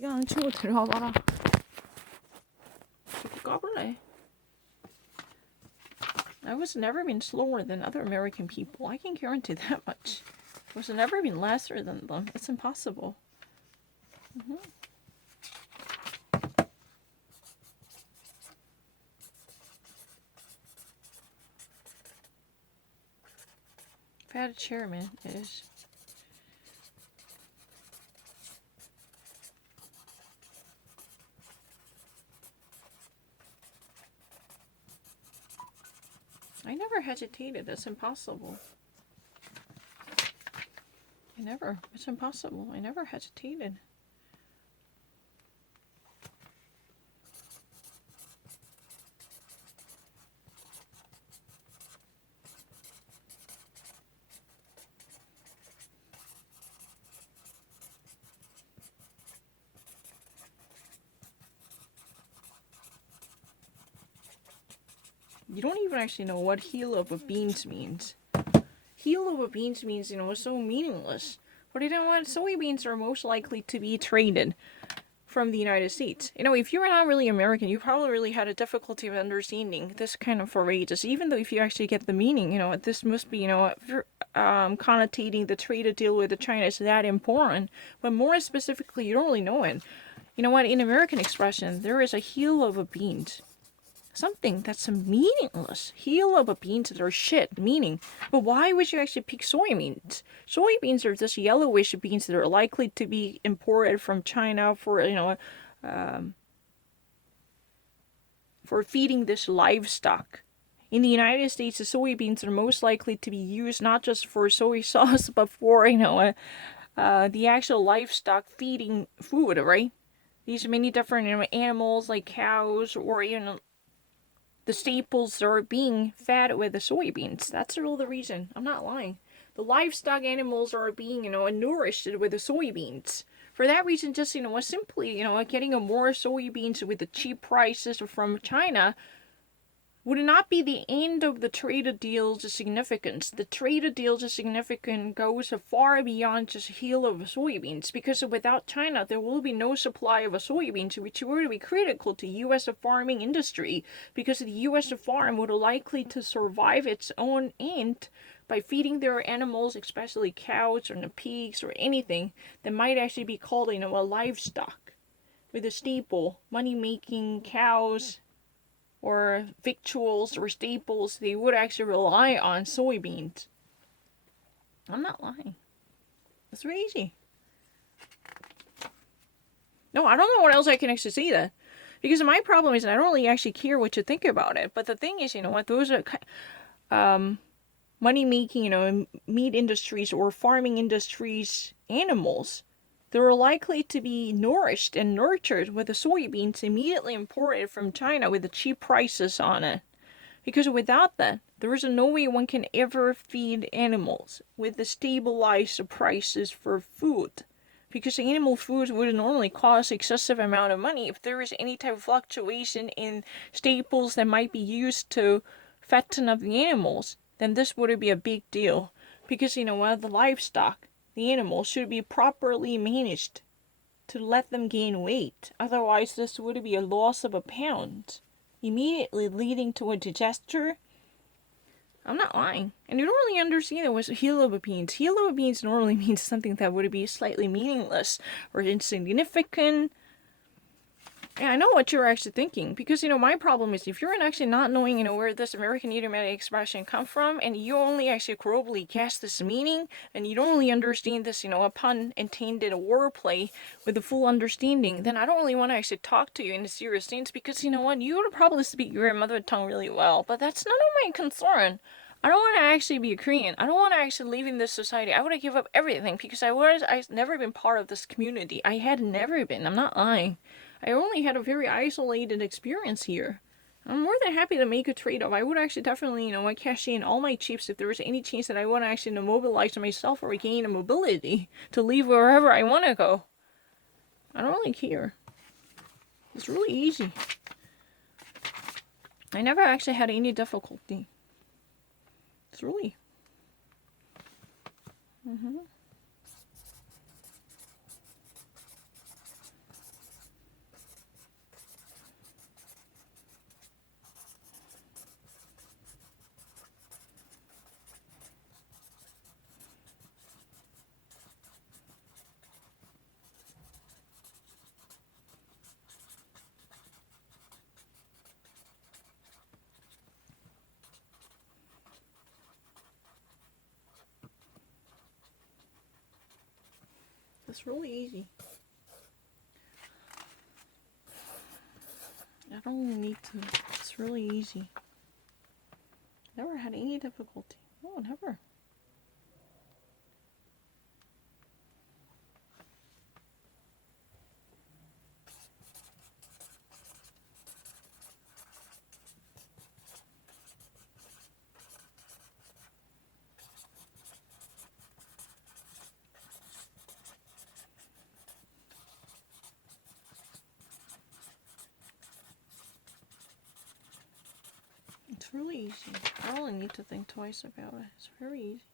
네가 아는 친구 데려와 봐라. 까볼래? I was never been slower than other American people. I can guarantee that much. I was never been lesser than them. It's impossible. I've had a chairman is. I never hesitated. It's impossible. It's impossible. I never hesitated. You don't even actually know what heel of a beans means. Heel of a beans means, it's so meaningless. But soybeans are most likely to be traded from the United States. If you're not really American, you probably really had a difficulty of understanding this kind of phrases, even though if you actually get the meaning, this must be, connotating the trade deal with China is that important. But more specifically, you don't really know it. You know what? In American expression, there is a heel of a beans. Something that's meaningless. Heel of a beans that are shit meaning. But why would you actually pick soybeans? Soybeans are just yellowish beans that are likely to be imported from China for for feeding this livestock. In the United States, the soybeans are most likely to be used not just for soy sauce, but for the actual livestock feeding food, right? These many different animals like cows or the staples are being fed with the soybeans. That's all the reason. I'm not lying. The livestock animals are being, nourished with the soybeans. For that reason, just, simply, getting more soybeans with the cheap prices from China would not be the end of the trade deal's significance. The trade deal's significance goes far beyond just heel of soybeans, because without China, there will be no supply of soybeans, which would be critical to U.S. farming industry, because the U.S. farm would likely to survive its own end by feeding their animals, especially cows or pigs or anything that might actually be called, a livestock, with a staple, money-making cows, or victuals or staples, they would actually rely on soybeans. I'm not lying. It's really easy. No, I don't know what else I can actually say that. Because my problem is I don't really actually care what you think about it. But the thing is, those are money-making, meat industries or farming industries animals. They're likely to be nourished and nurtured with the soybeans immediately imported from China with the cheap prices on it. Because without that, there is no way one can ever feed animals with the stabilized prices for food. Because animal food would normally cost excessive amount of money. If there is any type of fluctuation in staples that might be used to fatten up the animals, then this would be a big deal. Because, the livestock, the animals, should be properly managed to let them gain weight. Otherwise, this would be a loss of a pound, immediately leading to a disaster. I'm not lying. And you don't really understand it was heel of a beans. Heel of a beans normally means something that would be slightly meaningless or insignificant. And I know what you're actually thinking, because, my problem is if you're actually not knowing, where this American idiomatic expression come from, and you only actually globally guess this meaning, and you don't really understand this, a pun intended wordplay with a full understanding, then I don't really want to actually talk to you in a serious sense, because, you would probably speak your mother tongue really well, but that's none of my concern. I don't want to actually be a Korean. I don't want to actually live in this society. I want to give up everything, because I've never been part of this community. I had never been. I'm not lying. I only had a very isolated experience here. I'm more than happy to make a trade-off. I would actually definitely, cash in all my chips if there was any chance that I want to actually mobilize myself or gain a mobility to leave wherever I want to go. I don't really care. It's really easy. I never actually had any difficulty. It's really. It's really easy. I don't need to. It's really easy. Never had any difficulty. No, never. It's really easy. I only need to think twice about it. It's very easy.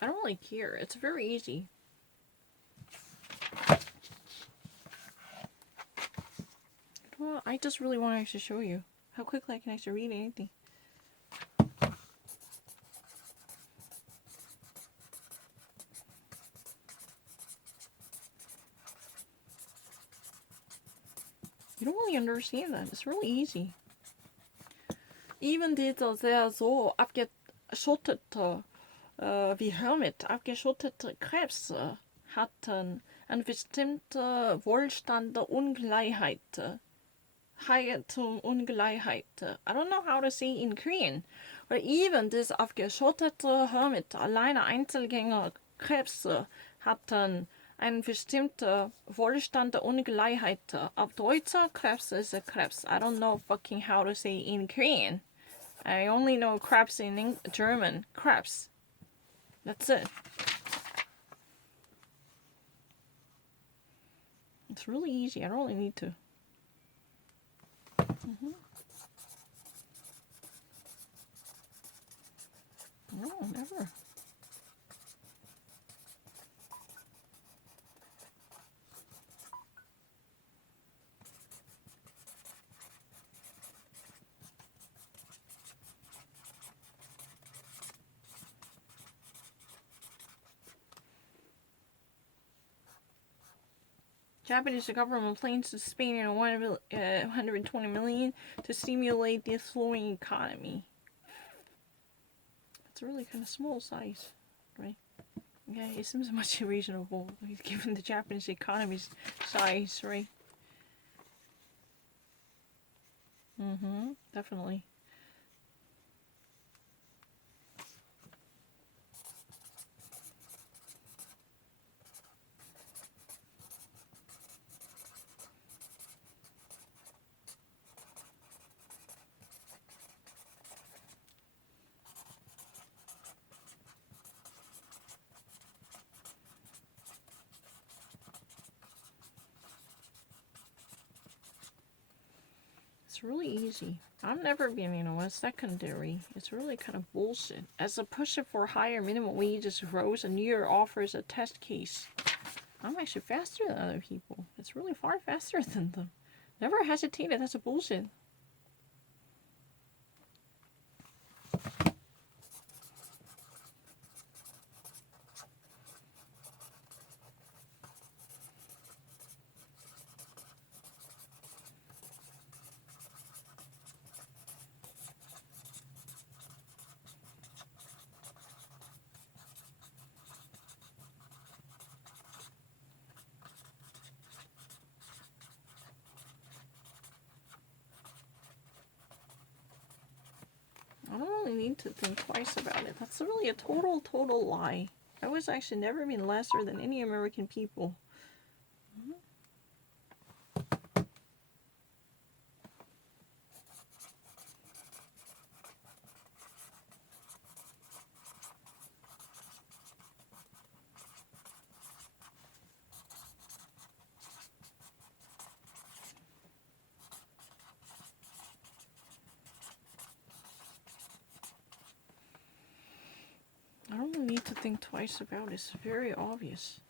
I don't really care. It's very easy. Well, I just really want to actually show you how quickly I can actually read anything. You don't really understand that. It's really easy. Even diese sehr so abgeschottete, wie Hermit, abgeschottete Krebse hatten eine bestimmte Wohlstandsungleichheit. Ungleichheit. I don't know how to say in Korean. But even this abgeschottete Hermit, alleine Einzelgänger Krebse hatten eine bestimmte Wohlstandsungleichheit. Auf Deutsch, Krebs is a Krebs. I don't know fucking how to say in Korean. I only know Krebs in German. Krebs. That's it. It's really easy. I don't really need to. No, never. Japanese government plans to spend 120 million to stimulate the slowing economy. It's a really kind of small size, right? Yeah, it seems much reasonable given the Japanese economy's size, right? Definitely. It's really easy. I've never been, a secondary. It's really kind of bullshit. As a pusher for higher minimum wages rose, a New York offers a test case. I'm actually faster than other people. It's really far faster than them. Never hesitated. That's a bullshit. I don't really need to think twice about it. That's really a total lie. I was actually never been lesser than any American people. I don't need to think twice about it. It's very obvious.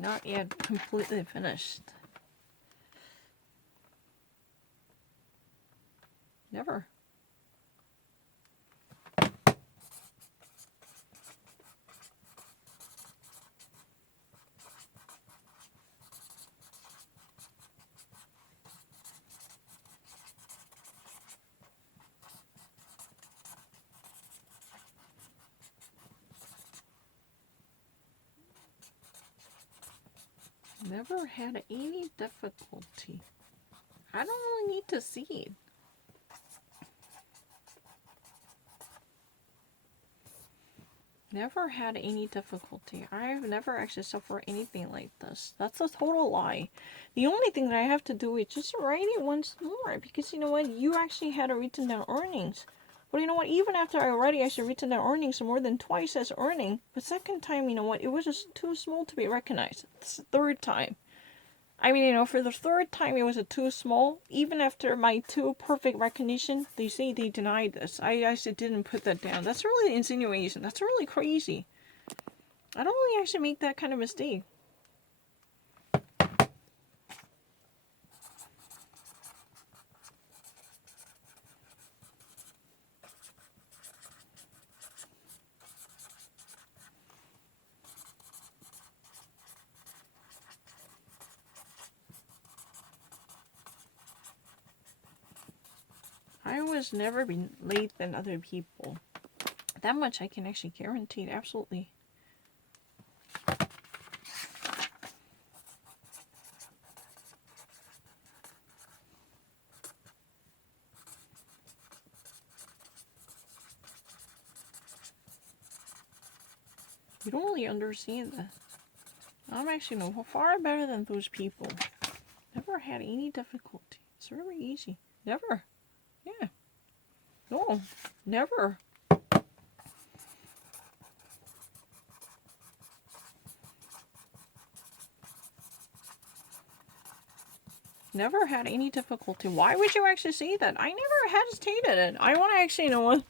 Not yet completely finished. Never. Never had any difficulty. I don't really need to see it. Never had any difficulty. I've never actually suffered anything like this. That's a total lie. The only thing that I have to do is just write it once more. Because you know what? You actually had written down earnings. But you know what? Even after I already actually written down earnings more than twice as earning, the second time, you know what? It was just too small to be recognized. It's the third time. I mean, you know, for the third time it was too small. Even after my two perfect recognition, they say they denied this. I actually didn't put that down. That's really insinuation. That's really crazy. I don't really actually make that kind of mistake. I was never been late than other people. That much I can actually guarantee, absolutely. You don't really understand that. I'm actually far better than those people. Never had any difficulty. It's very easy. Never. Yeah. No. Never. Never had any difficulty. Why would you actually say that? I never hesitated it. I want to actually upload